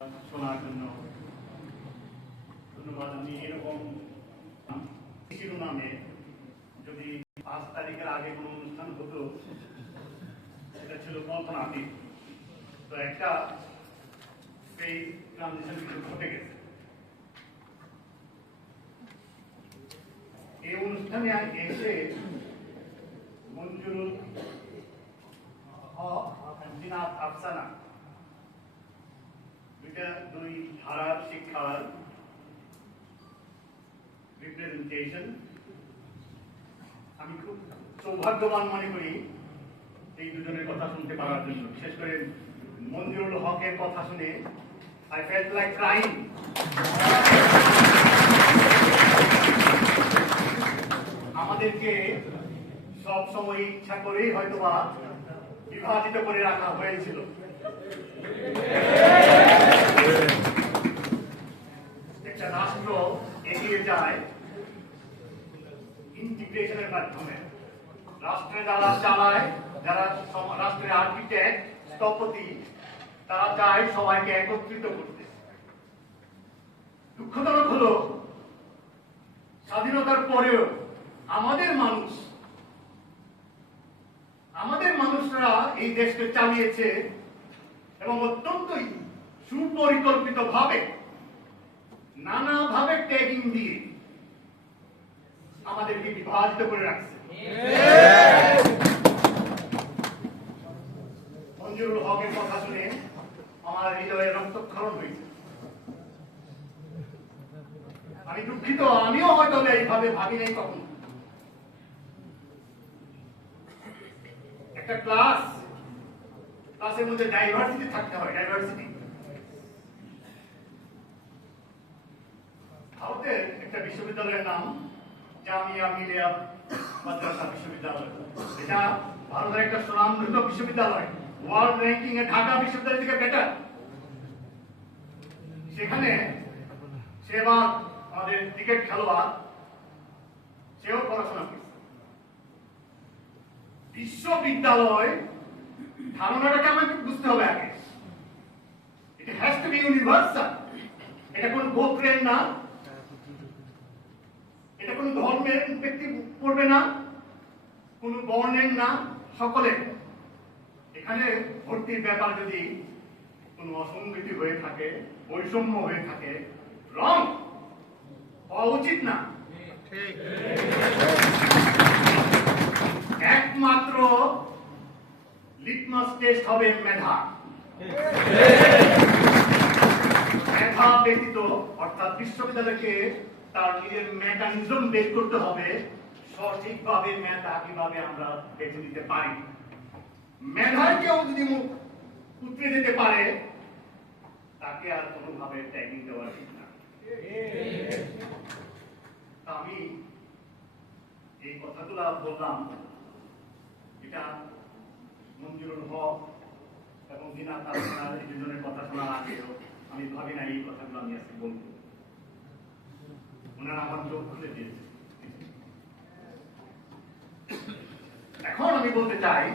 শোনার জন্য ধন্যবাদ। আমি এরকম শিরোনামে যদি 5 তারিখের আগে কোনো অনুষ্ঠান হতো, সেটা ছিল কল্পনাতীত। তো একটা সেই ট্রানজিশন কিন্তু ঘটে গেছে। এই অনুষ্ঠানে এসে মঞ্জুরুল হক, জিনাত আফসানা দুই ধারার শিক্ষার রিপ্রেজেন্টেশন আমি খুব সৌভাগ্যবান মনে করি এই দুজনের কথা শুনতে পারার জন্য। বিশেষ করে মঞ্জুরুল হকের কথা শুনে I felt like crying. আমাদেরকে সব সময় ইচ্ছা করেই হয়তোবা বিভাজিত করে রাখা হয়েছিল। একটা রাষ্ট্র এগিয়ে যায় ইন্টিগ্রেশনের মাধ্যমে। রাষ্ট্রে যারা চালায়, যারা রাষ্ট্রের আর্কিটেক্ট, স্থপতি, তারা চায় সবাইকে একত্রিত করতে। দুঃখজনক হলো স্বাধীনতার পরেও আমাদের মানুষরা এই দেশকে চালিয়েছে এবং অত্যন্তই সুপরিকল্পিত ভাবে, নানাভাবে ট্যাগিং দিয়ে আমাদেরকে বিভাজিত করে রাখছে। মঞ্জুরুল হকের কথা শুনে আমার হৃদয়ে রক্তক্ষরণ হয়েছে। আমি দুঃখিত, আমিও হয়তো এইভাবে ভাবি নাই কখনো। একটা ক্লাসের মধ্যে ডাইভার্সিটি থাকতে হয়। ডাইভার্সিটি ভারতের একটা বিশ্ববিদ্যালয়ের নাম জামিয়া মিলিয়া মাদ্রাসা বিশ্ববিদ্যালয়। এটা ভারতের একটা সুনামধন্য বিশ্ববিদ্যালয়, ওয়ার্ল্ড র্যাঙ্কিং এ ঢাকা বিশ্ববিদ্যালয় থেকে বেটার। সেখানে সেবার আমাদের ক্রিকেট খেলোয়াড়, সেও পড়াশোনা করছে। বিশ্ববিদ্যালয় ধারণাটাকে আমাকে বুঝতে হবে আগে। It has to be universal. এটা কোন গোত্রের না, এটা কোন ধর্মের ব্যক্তি পড়বে না, কোন বর্ণের না, সকলের। এখানে ভর্তির ব্যাপার যদি কোন অসঙ্গতি হয়ে থাকে, বৈষম্য হয়ে থাকে, রং হওয়া উচিত না। একমাত্র লিটমাস টেস্ট হবে মেধা। মেধা ব্যতীত, অর্থাৎ বিশ্ববিদ্যালয়কে তার নিজের মেকানিজম বের করতে হবে সঠিকভাবে মেধা কিভাবে আমরা বেছে দিতে পারি। মেধার কেউ যদি উতরে যেতে পারে, তাকে আর কোনোভাবে ট্যাগিং দেওয়া ঠিক না। আমি এই কথাগুলো বললাম, এটা মঞ্জুরুল হক এবং জিনাত আফসানা এই দুজনের কথা শোনার আগেও আমি ভাবি না এই কথাগুলো আমি আজকে বলবো। ওনারা আমার চোখ খুলে দিয়েছে। এখন আমি বলতে চাই,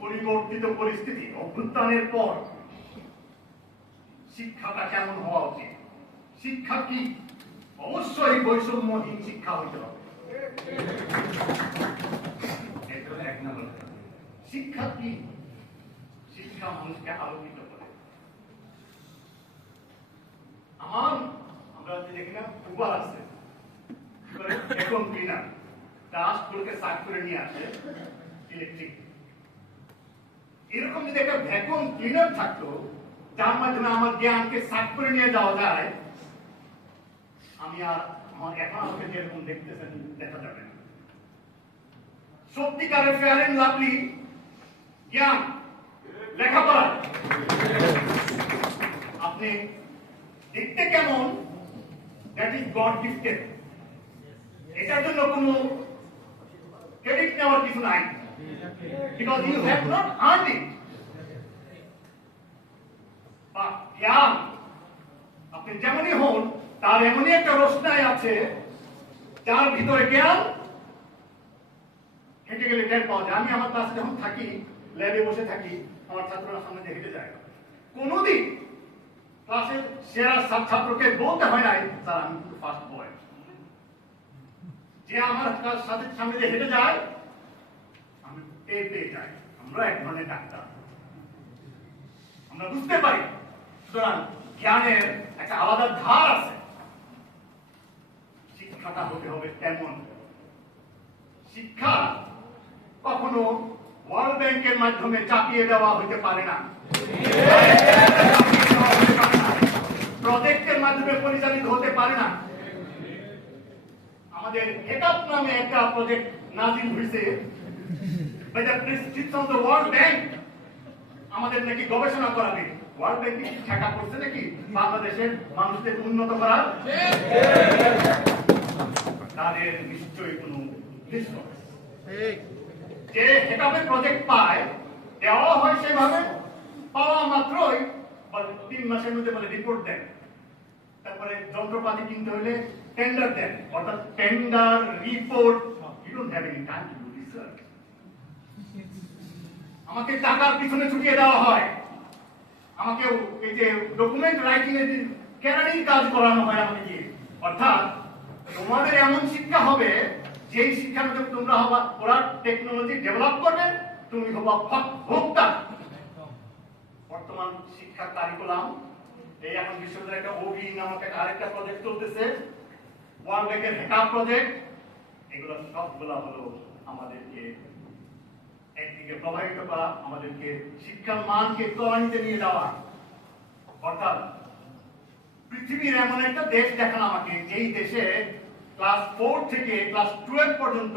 পরিবর্তিত পরিস্থিতি, অভ্যুত্থানের পর শিক্ষাটা কেমন হওয়া উচিত। শিক্ষা কি? অবশ্যই বৈষম্যহীন শিক্ষা হইতে হবে। এক নম্বর শিক্ষা কি? শিক্ষা মানুষকে আলোকিত করে। আমরা দেখি না, উবার আছে, এখন ক্লিনার ডাস্টগুলোকে সাফ করে নিয়ে আসে ইলেকট্রিক। এরকম যদি একটা ভ্যাকুয়াম ক্লিনার থাকতো, যার মাধ্যমে আমার জ্ঞানকে সাফ করে নিয়ে যাওয়া যায়, আমি আর এখন আমাকে যেরকম দেখতেছেন দেখা যাবে না। সত্যিকারের ফেয়ার এন্ড লাভলি জ্ঞান, লেখাপড়া, আপনি দেখতে কেমন, দ্যাট ইজ গড গিফটেড। এটার জন্য কোনো ক্রেডিট নেওয়ার কিছু নাই, because you have not earned it. বা জ্ঞান আপনি যেমনই হন, তার এমনই একটা রোশনাই আছে যার ভিতরে জ্ঞান হেঁটে গেলে টের পাওয়া যায়। আমি আমার ক্লাসে যখন থাকি, ল্যাবে বসে থাকি, আমার ছাত্ররা সামনে দিয়ে হেঁটে যায়। কোনোদিন ক্লাসের সেরা ছাত্রকে বলতে হয় নাই, স্যার আমি কিন্তু ফার্স্ট বয়। যে আমার ক্লাস সাথে সামনে দিয়ে হেঁটে যায়, আমি পেয়ে যাই। আমরা এক ধরনের ডাক্তার, আমরা বুঝতে পারি। সুতরাং জ্ঞানের একটা আলাদা ধার আছে। শিক্ষাটা হতে হবে তেমন। শিক্ষা কখনো ওয়ার্ল্ড ব্যাংকের মাধ্যমে চাপিয়ে দেওয়া হতে পারে না, প্রজেক্টের মাধ্যমে পরিচালিত হতে পারে না। আমাদের হেকাপ নামে একটা প্রজেক্ট নাজিল হয়েছে, by the prescription of the World Bank. আমাদের নাকি গবেষণা করাবে। ওয়ার্ল্ড ব্যাংক কি ঠেকা করছে নাকি বাংলাদেশের মানুষদের উন্নত করার? তাদের নিশ্চয়ই কোনো উদ্দেশ্য যে হেকাপের প্রজেক্ট পায়, দেওয়া হয় সেভাবে, পাওয়া মাত্রই 3 মাসের মধ্যে বলে রিপোর্ট দেন। তারপরে যন্ত্রপাতি কিনতে হলে টেন্ডার দেন, অর্থাৎ tender report. You don't have any time to do research. আমাকে টাকার পিছনে ছুটিয়ে দেওয়া হয়, আমাকে এই যে ডকুমেন্ট রাইটিং এর কেরানির কাজ করানো হয় আমাকে দিয়ে। অর্থাৎ তোমাদের এমন শিক্ষা হবে যেই শিক্ষার মধ্যে তোমরা হবা, ওরা টেকনোলজি ডেভেলপ করবে, তুমি হবা ভোক্তা। বর্তমান শিক্ষা কারিকুলাম এই এখন বিশ্ববিদ্যালয়ে একটা ওবি নামক একটা আরেকটা প্রজেক্ট চলতেছে, ওয়ার্ল্ড ব্যাংকের হেকাপ প্রজেক্ট। এগুলো সবগুলা হলো আমাদেরকে একদিকে প্রভাবিত করা, আমাদেরকে শিক্ষার মানকে তলানিতে নিয়ে যাওয়া। অর্থাৎ পৃথিবীর এমন একটা দেশ দেখান আমাকে, যেই দেশে ক্লাস 4 থেকে ক্লাস 12 পর্যন্ত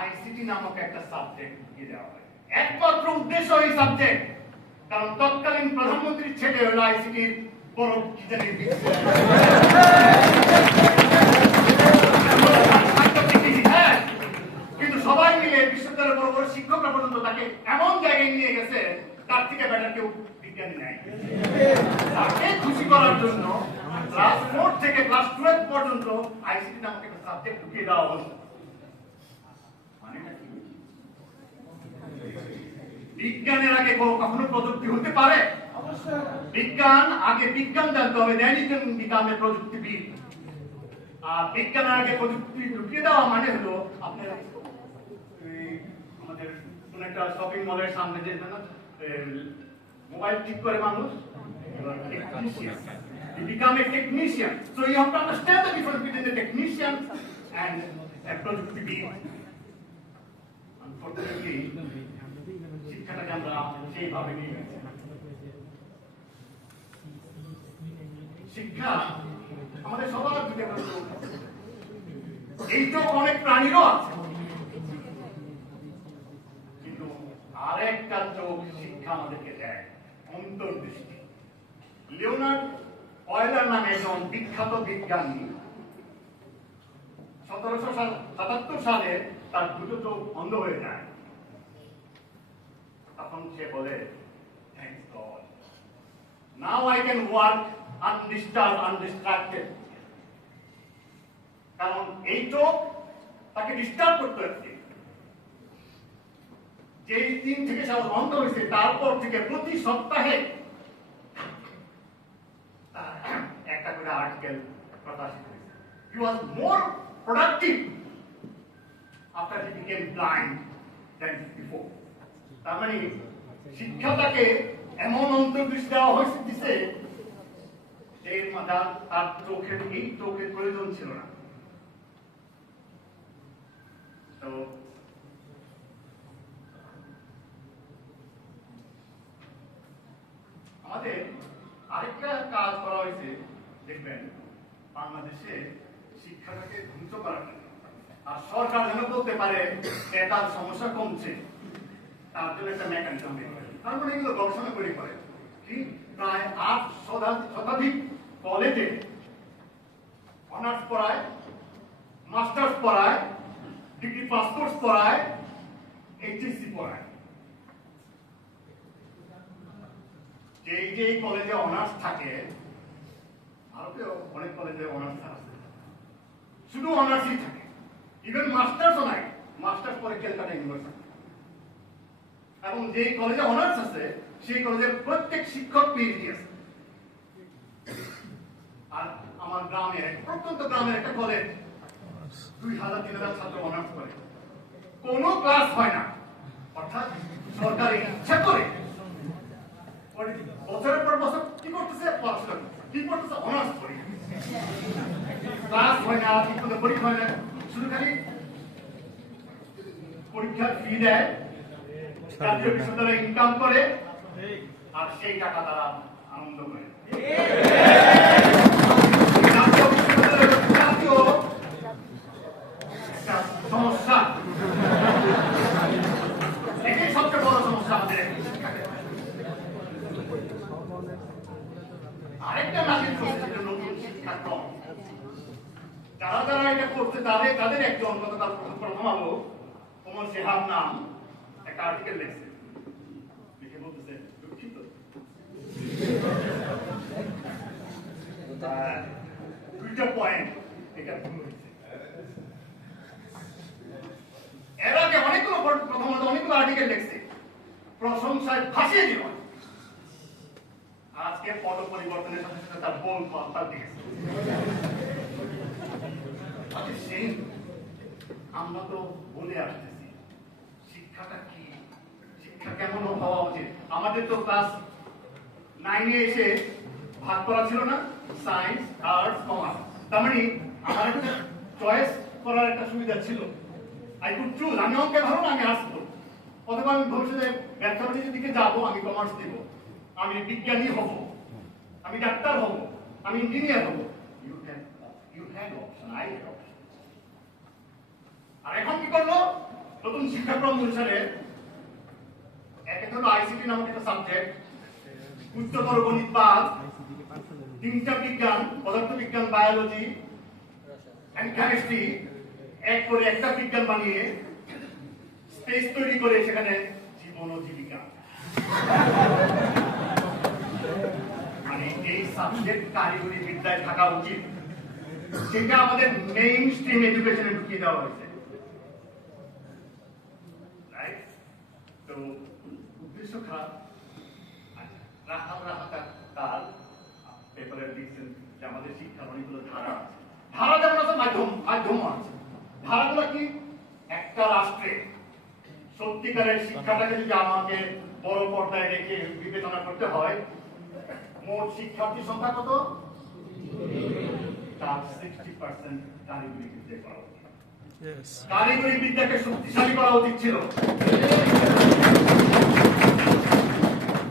আইসিটি নামক একটা সাবজেক্ট দিয়ে দেওয়া হয়। একমাত্র উদ্দেশ্য এই সাবজেক্ট, কারণ তৎকালীন প্রধানমন্ত্রীর ছেলে হলো আইসিটির বড় কি জানি কিন্তু সবাই মিলে বিশ্ববিদ্যালয়ের বড় বড় শিক্ষকরা পর্যন্ত তাকে এমন জায়গায় নিয়ে গেছে, তার থেকে বেটার কেউ বিজ্ঞানী নাই। তাকে খুশি করার জন্য ক্লাস 4 থেকে ক্লাস 12 পর্যন্ত আইসিটি নামক একটা সাবজেক্ট ঢুকিয়ে দেওয়া হলো। মানে বিজ্ঞানের আগে কখনো প্রযুক্তি হতে পারে? বিজ্ঞান আগে বিজ্ঞান জানতে হবে, then you can become a প্রযুক্তিবিদ। আর বিজ্ঞানের আগে প্রযুক্তি ঢুকিয়ে দেওয়া মানে হলো আপনার আমাদের কোন একটা শপিং মলের সামনে যে মোবাইল ঠিক করে মানুষ, you become a technician. So you have to understand the difference between the technician and a প্রযুক্তিবিদ। Unfortunately, শিক্ষাটাকে আমরা সেইভাবে নিয়ে গেছি। শিক্ষা আমাদের সবার দিকে, এই তো অনেক প্রাণীরও আছে, কিন্তু আরেকটা চোখ শিক্ষা আমাদেরকে দেয়, অন্তর্দৃষ্টি। লিওনার্ড অয়েলার নামে একজন বিখ্যাত বিজ্ঞানী 1777 সালে তার দুটো চোখ অন্ধ হয়ে যায়। তখন সে বলে, thanks God, now I can work undisturbed, undistracted. কারণ এই চোখ তাকে ডিস্টার্ব করতে হচ্ছে। যেই দিন থেকে সে বন্ধ হয়েছে, তারপর থেকে প্রতি সপ্তাহে একটা করে আর্টিকেল প্রকাশিত হয়েছে। He was more productive after he became blind than before. তার মানে শিক্ষা তাকে এমন অন্তর্দৃষ্টি দেওয়া হয়েছে দিছে, এর মাঝে তার চোখের এই চোখের প্রয়োজন ছিল না। তো আমাদের আরেকটা কাজ করা হয়েছে, দেখবেন বাংলাদেশে শিক্ষাটাকে ধ্বংস করার জন্য। আর সরকার যেন বলতে পারে তার সমস্যা কমছে, তার জন্য একটা মেকানিজম বের করে। তারপরে এগুলো গবেষণা করে কি প্রায় 8 শতাধিক কলেজে অনার্স পড়ায়, মাস্টার্স পড়ায়, ডিগ্রি পাসপোর্ট পড়ায়, এইচএসসি পড়ায়। যেই কলেজে অনার্স থাকে, ভারতেও অনেক কলেজে অনার্স আছে, শুধু অনার্সই থাকে, ইভেন মাস্টার্সও নাই। মাস্টার্স পরে ক্যালকাটা ইউনিভার্সিটি। এবং যে কলেজে অনার্স আছে সেই কলেজের প্রত্যেক শিক্ষক পিএইচডি আছে। আর আমার গ্রামের প্রত্যন্ত গ্রামের একটা কলেজ 2000-3000 ছাত্র অনার্স করে, কোনো ক্লাস হয় না। অর্থাৎ সরকারি ইচ্ছা করে বছরের পর বছর কি করতেছে, পড়াশোনা কি করতেছে, অনার্স করে, ক্লাস হয় না, ঠিক মতো পরীক্ষা হয় না, শুধু খালি পরীক্ষার ফি দেয়, জাতীয় বিশ্ববিদ্যালয়ে ইনকাম করে, আর সেই টাকা তারা আনন্দ করে। জাতীয় বিশ্ববিদ্যালয়ের জাতীয় একটা সমস্যা, এটাই সবচেয়ে বড় সমস্যা আমাদের আরেকটা নাজিল করছে নতুন শিক্ষাক্রম। যারা যারা এটা করছে তাদের একজন গতকাল প্রথম আলো ওমর শেহাব নাম একটা আর্টিকেল লিখছে, লিখে বলতেছে দুঃখিত দুইটা পয়েন্ট এটা ভুল হয়েছে। এর আগে অনেকগুলো প্রথমত অনেকগুলো আর্টিকেল লিখছে, প্রশংসায় ভাসিয়ে দিল, আজকে পট পরিবর্তনের সাথে সাথে তার বোন পাল্টে গেছে। আমরা তো বলে আসতেছি শিক্ষাটা কি, শিক্ষা কেমন হওয়া উচিত। আমাদের তো ক্লাস 9-এ এসে ভাগ করা ছিল না, সায়েন্স, আর্টস, কমার্স। তার মানে আমার একটা চয়েস করার একটা সুবিধা ছিল। আই কুড চুজ, আমি অঙ্কে ভালো না, আমি আর্টস করব, অথবা আমি ভবিষ্যতে ম্যাথমেটিক্সের দিকে যাবো, আমি কমার্স দিব, আমি বিজ্ঞানী হব, আমি ডাক্তার হব, আমি ইঞ্জিনিয়ার হব। You had option, I had option. আর এখন কি করলো নতুন শিক্ষাক্রম অনুসারে, একে হলো আইসিটি নামক একটা সাবজেক্ট, উচ্চতর গণিত বাদ, 3টা বিজ্ঞান, পদার্থবিজ্ঞান, বায়োলজি এন্ড কেমিস্ট্রি, এক করে একটা বিজ্ঞান বানিয়ে স্পেস তৈরি করে সেখানে জীবন ও জীবিকা। মানে এই সাবজেক্ট কারিগরি বিদ্যায় থাকা উচিত, সেটা আমাদের মেইন স্ট্রিম এডুকেশনে ঢুকিয়ে দেওয়া হয়েছে। রাইট? তো উদ্দেশ্য খারাপ। তার পেপারে লিখছেন যে আমাদের শিক্ষার অনেকগুলো ধারা আছে। ধারা যেমন আছে, মাধ্যম আছে। ধারাগুলো কি, একটা রাষ্ট্রে সত্যিকারের শিক্ষাটাকে যদি আমাকে বড় পর্দায় রেখে বিবেচনা করতে হয়, মোট শিক্ষার্থীর সংখ্যা কত? তার 60% কারিগরি বিদ্যা করা উচিত। কারিগরি বিদ্যাকে শক্তিশালী করা উচিত ছিল।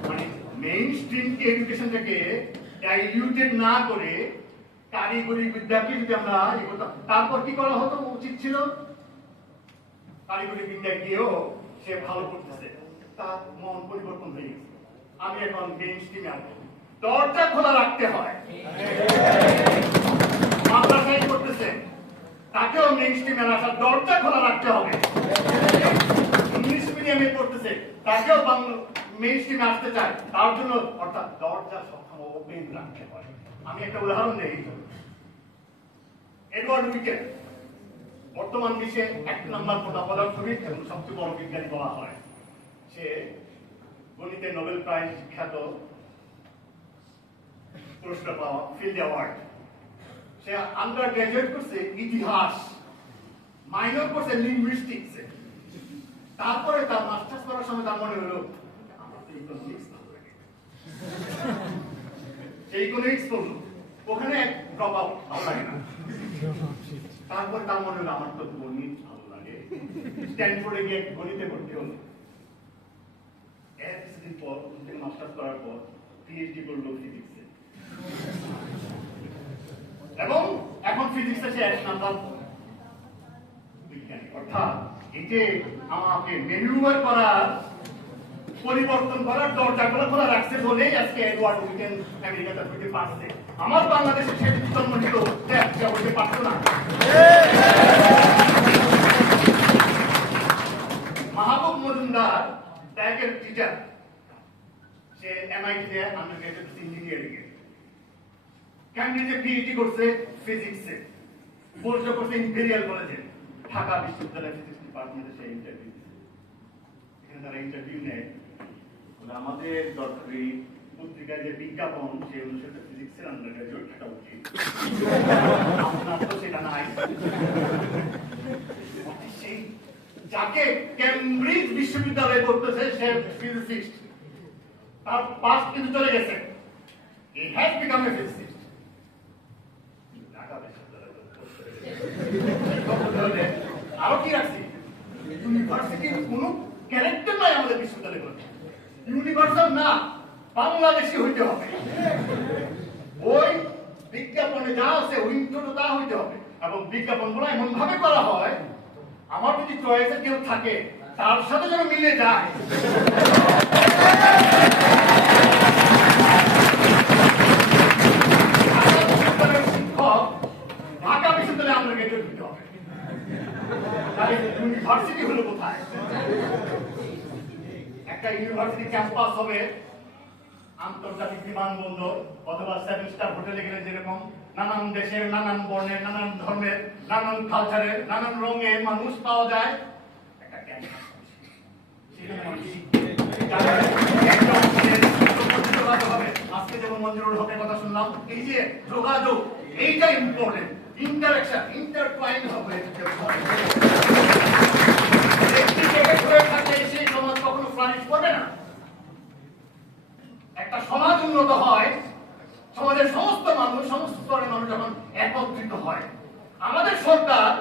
মানে মেইন স্ট্রিম এডুকেশনটাকে ডাইলিউটেড না করে কারিগরি বিদ্যাকে যদি আমরা তারপর কি করা হতো উচিত ছিল, কারিগরি বিদ্যা গিয়েও সে ভালো করতেছে, তার মন পরিবর্তন হয়ে গেছে, আমি এখন মেইন স্ট্রিমে আসবো। দরজা খোলা রাখতে হয়। মাদ্রাসায় করতেছে, তাকেও মেইন স্ট্রিমে আসার দরজা খোলা রাখতে হবে। ইংলিশ মিডিয়ামে পড়তেছে, তাকেও মেইন স্ট্রিমে আসতে চায়, তার জন্য অর্থাৎ দরজা সবসময় ওপেন রাখতে হয়। আমি একটা উদাহরণ দেই, এডওয়ার্ড উইকেট বর্তমান বিশ্বে 1 নম্বর পদার্থবিদ এবং সবচেয়ে বড় বিজ্ঞানী বলা হয়। সে গণিতে নোবেল প্রাইজ খ্যাত পুরস্কার পাওয়া ফিল্ড অ্যাওয়ার্ড। সে আন্ডার গ্রাজুয়েট করছে ইতিহাস, মাইনর করছে লিঙ্গুইস্টিক্সে। তারপরে তার মাস্টার্স করার সময় তার মনে হলো আমার তো ইকোনমিক্স ভালো লাগে, ইকোনমিক্স পড়লো, ওখানে ড্রপ আউট, ভালো লাগে না। তারপর তার মনে হলো আমার তো গণিত ভালো লাগে, স্ট্যানফোর্ডে গিয়ে গণিতে ভর্তি হলো। কিছুদিন পর মাস্টার্স করার পর পিএইচডি করলো ফিজিক্সে, এবং এখন ফিজিক্সে সে 1 নাম্বার বিজ্ঞানী। অর্থাৎ এই যে আমাকে ম্যানুভার করার, পরিবর্তন করার দরজাগুলো খোলা রাখছে বলেই আজকে এডওয়ার্ড উইকেন আমেরিকাতে হইতে পারছে। আমার বাংলাদেশে সে জন্ম নিল, সে হইতে পারতো না। মাহবুব মজুমদার ব্যাগের টিচার, সে এমআইটিতে আন্ডারগ্রেজুয়েট ইঞ্জিনিয়ারিং এ, ক্যামব্রিজে পিএইচডি করছে ফিজিক্সে, কোর্স করছে ইম্পেরিয়াল কলেজে, ঢাকা বিশ্ববিদ্যালয়ের ফিজিক্স ডিপার্টমেন্টে সে ইন্টারভিউ দিয়েছে। এখানে যারা ইন্টারভিউ নেয় আমাদের দরকারি পত্রিকায় যে বিজ্ঞাপন সেই অনুসারে ফিজিক্সের আন্ডার গ্রাজুয়েট থাকা উচিত। আপনার তো সেটা নাই। সেই যাকে কেমব্রিজ বিশ্ববিদ্যালয়ে পড়তেছে সে ফিজিসিস্ট, তার পাস কিন্তু চলে গেছে। He has become a physicist. আরো কি রাখছি, ইউনিভার্সিটির কোন ক্যারেক্টার নাই আমাদের বিশ্ববিদ্যালয়ে। ইউনিভার্সাল না, বাংলাদেশি হইতে হবে। ওই বিজ্ঞাপনে যা আছে উইন্ডোটা তা হইতে হবে, এবং বিজ্ঞাপনগুলো এমন ভাবে করা হয় আমার যদি চয়েসে কেউ থাকে তার সাথে যেন মিলে যায়। ঢাকা বিশ্ববিদ্যালয়ে আমরা গ্রাজুয়েট হতে হবে। ইউনিভার্সিটি হলো কোথায়? একটা ইউনিভার্সিটি ক্যাম্পাস হবে আন্তর্জাতিক বিমানবন্দর অথবা 7 স্টার হোটেলে গেলে যেরকম নানান দেশের, নানান বর্ণের, নানান ধর্মের, নানান কালচারের, নানান রঙের মানুষ পাওয়া যায়। একটা ক্যাম্পাস আজকে যেমন মঞ্জুরুল হকের কথা শুনলাম, এই যে যোগাযোগ, এইটা ইম্পর্টেন্ট। ইন্টারঅ্যাকশন, ইন্টারটুয়াইন হবে। সেই সমাজ কখনো ফ্লারিশ করবে না। একটা সমাজ উন্নত হয় সমাজের সমস্ত মানুষ, সমস্ত স্তরের মানুষ যখন একত্রিত হয়। আমাদের সরকার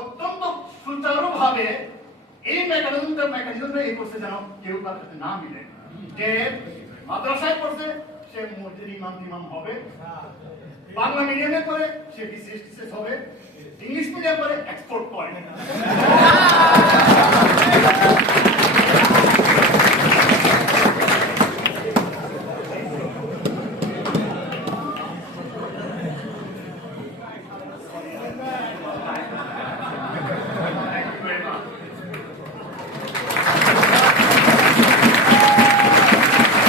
অত্যন্ত সুচারুভাবে এই মেকানিজমটা এই করছে যেন কেউ তার সাথে না মিলে। যে মাদ্রাসায় পড়ছে সে মসজিদ ইমাম হবে, বাংলা মিডিয়ামে পড়ে সে বিসিএস হবে, ইংলিশ মিডিয়াম পড়ে এক্সপোর্ট করে।